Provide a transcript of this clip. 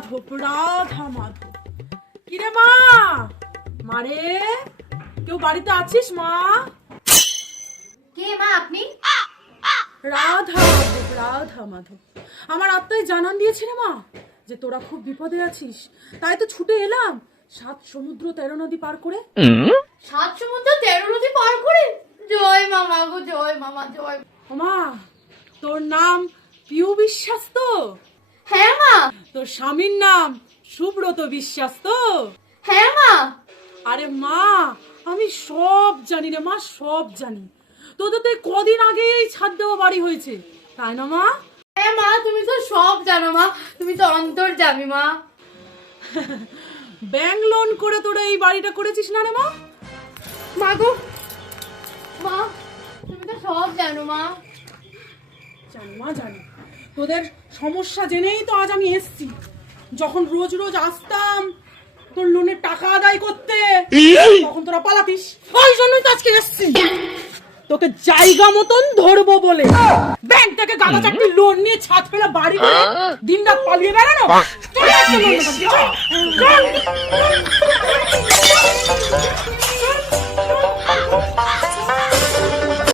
মাধব, রাধা মাধব। কিরে মা, মারে কেউ বাড়িতে আছিস মা? কে মা আপনি? রাধা মাধব, রাধা মাধব। আমার আত্মায় জানান দিয়েছে রে মা যে তোরা খুব বিপদে আছিস, তাই তো ছুটে এলাম 7 সমুদ্র 13 নদী পার করে। 7 সমুদ্র 13 নদী পার করে? জয় মামা গো, জয় মামা, জয়। মা, তোর নাম পিউ বিশ্বাস তো? হ্যাঁ মা। তোর স্বামীর নাম সুব্রত বিশ্বাস তো? হ্যাঁ মা। আরে মা, আমি সব জানি রে মা, সব জানি। তোদের তো কদিন আগে এই ছাদ দেওয়া বাড়ি হয়েছে, তাই না মা? হ্যাঁ মা, তুমি তো সব জানো মা, তুমি তো অন্তর্যামী মা। ব্যাংক লোন করে তোরা এই বাড়িটা করেছিস না রে মা? মা গো, মা তুমি তো সব জানো মা। জানি মা, জানি। তোদের সমস্যা জেনেই তো আজ আমি এসছি। যখন রোজ রোজ আসতাম তোর লোনের টাকা আদায় করতে, তখন তোরা পালাতিস, ওই জন্যই তো আজকে এসছি তোকে জায়গা মতন ধরবো বলে। ব্যাংক থেকে গাদা চাকরি লোন নিয়ে ছাদ ফেলা বাড়ি করে দিন রাত পালিয়ে বেড়ানো। চল আজকে লোন দেখাচ্ছি, চল।